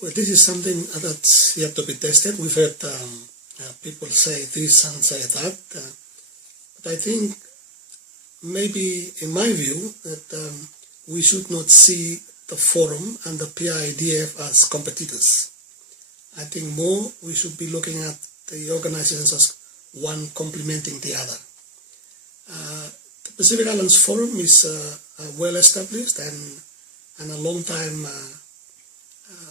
Well, this is something that's yet to be tested. We've heard people say this and say that, but I think maybe, in my view, that we should not see the forum and the PIDF as competitors. I think more we should be looking at the organizations as one complementing the other. The Pacific Islands Forum is well established and a long time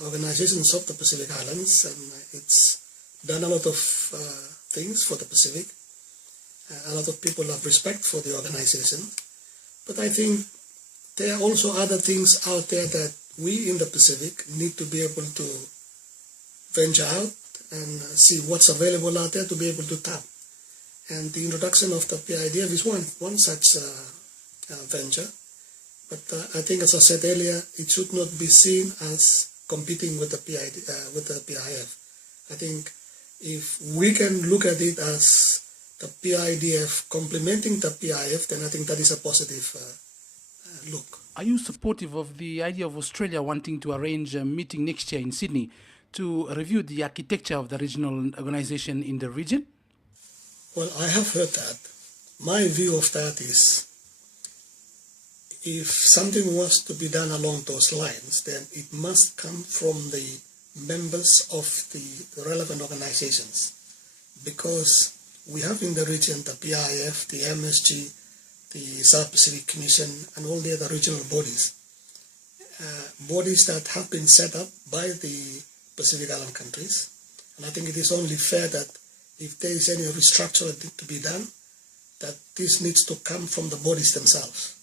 organizations of the Pacific Islands, and it's done a lot of things for the Pacific. A lot of people have respect for the organization, but I think there are also other things out there that we in the Pacific need to be able to venture out and see what's available out there to be able to tap. And the introduction of the PIDF is one such venture. But I think, as I said earlier, it should not be seen as competing with the PIF. I think if we can look at it as the PIDF complementing the PIF, then I think that is a positive look. Are you supportive of the idea of Australia wanting to arrange a meeting next year in Sydney to review the architecture of the regional organization in the region? Well, I have heard that. My view of that is, if something was to be done along those lines, then it must come from the members of the relevant organizations, because we have in the region the PIF, the MSG, the South Pacific Commission, and all the other regional bodies, bodies that have been set up by the Pacific Island countries. And I think it is only fair that if there is any restructuring to be done, that this needs to come from the bodies themselves.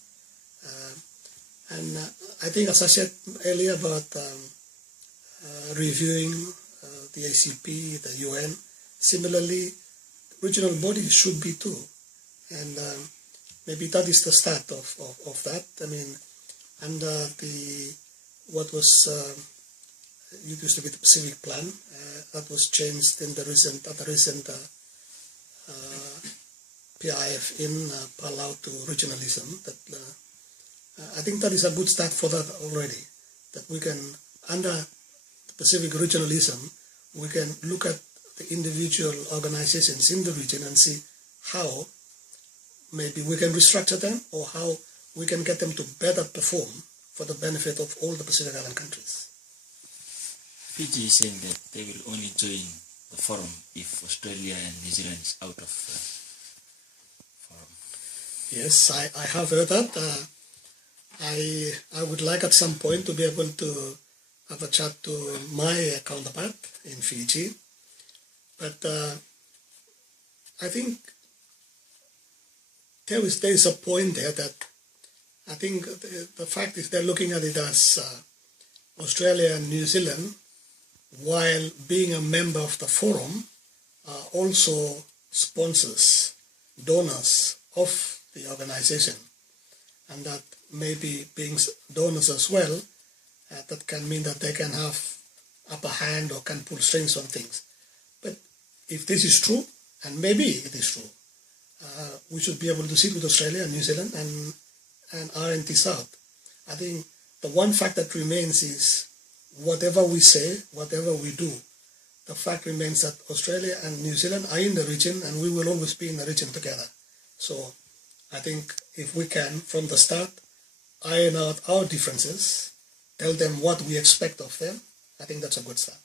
And I think, as I said earlier about reviewing the ACP, the UN, similarly, regional bodies should be too. And maybe that is the start of that. I mean, under what was, it used to be the Pacific Plan, that was changed in the recent PIF in Palau to regionalism. That I think that is a good start for that already, that we can, under the Pacific regionalism, we can look at the individual organizations in the region and see how maybe we can restructure them or how we can get them to better perform for the benefit of all the Pacific Island countries. Fiji is saying that they will only join the forum if Australia and New Zealand is out of the forum. Yes, I have heard that. I would like at some point to be able to have a chat to my counterpart in Fiji. But I think there is a point there that I think the fact is they're looking at it as Australia and New Zealand, while being a member of the forum, are also sponsors, donors of the organization. And that maybe being donors as well, that can mean that they can have upper hand or can pull strings on things. But if this is true, and maybe it is true, we should be able to sit with Australia and New Zealand and iron this out. I think the one fact that remains is whatever we say, whatever we do, the fact remains that Australia and New Zealand are in the region and we will always be in the region together. So I think if we can, from the start, iron out our differences, tell them what we expect of them, I think that's a good start.